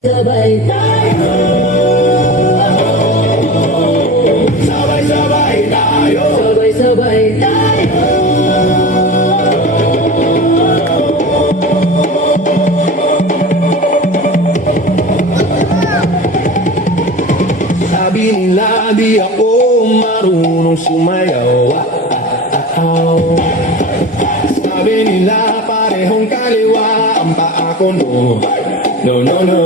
Sabay tayo, sabay-sabay tayo, sabay-sabay tayo. Sabi nila di ako marunong sumayaw. Sabi nila parehong kaliwa ang paa ko, no. No, no, no.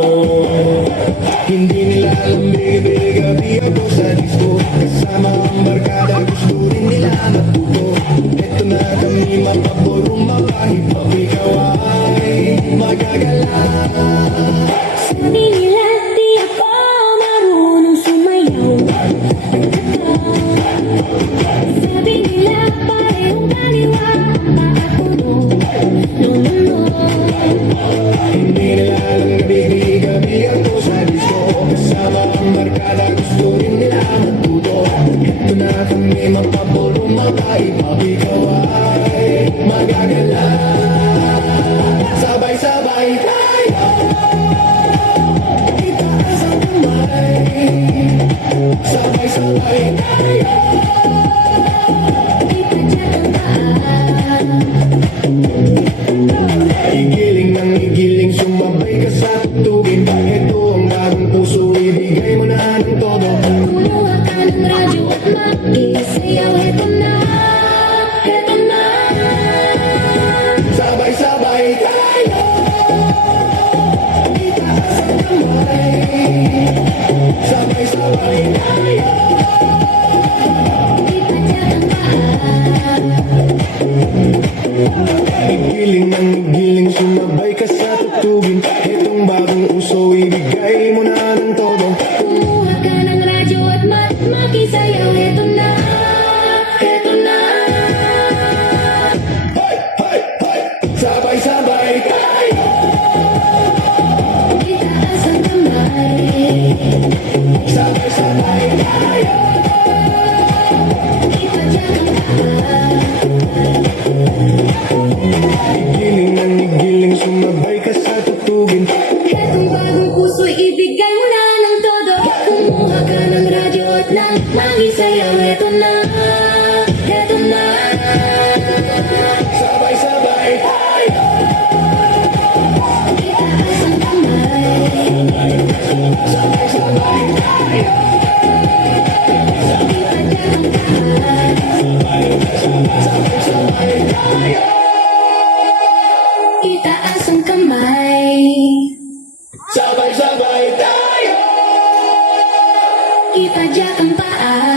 Hindi nila alam, bigabi ako sa disco. Kasama ang barkada, gusto rin nila matuto. Eto na kami, mapaborong mapahipap. Ikaw ay magagala. Sabi nila di ako marunong sumayaw. Sabi nila parehong kaliwa ang paa ko, no. No, no, no. Hindi nila alam, gabi-gabi ako sa disco. Kasama ang barkada, gusto rin nila matuto. Eto na kami, mapaborong mapahipap. Ikaw ay magagala. Sabay-sabay tayo, itaas ang kamay. Sabay-sabay tayo, igiling ng igiling, sumabay ka sa tugtugin. Ito ang bagong puso, ibigay mo na ng todo. Kumuha ka ng radyo at makisayaw. Heto na, heto na. Sabay-sabay tayo, itaas ang kamay. Sabay-sabay tayo, igiling ng igiling, sumabay ka sa tugtugin. Itong bagong uso, ibigay mo na ng todo. Kumuha ka ng radyo at makisayaw. Heto na, heto na. Hay, hay, hay, sabay-sabay tayo, Itaas ang kamay. sabay-sabay tayo, Ipadyak ang paa. igiling ng igiling, sumabay ka sa tugtugin. Etong bagong puso, ibigay mo na ng todo. Kumuha ka ng radyo at nang magisayaw. Heto na, heto na. Sabay-sabay tayo, Itaas ang kamay. sabay-sabay tayo, Ipadyak ang paa. sabay-sabay tayo, Itaas ang kamay. sabay-sabay tayo, Ipadyak ang paa.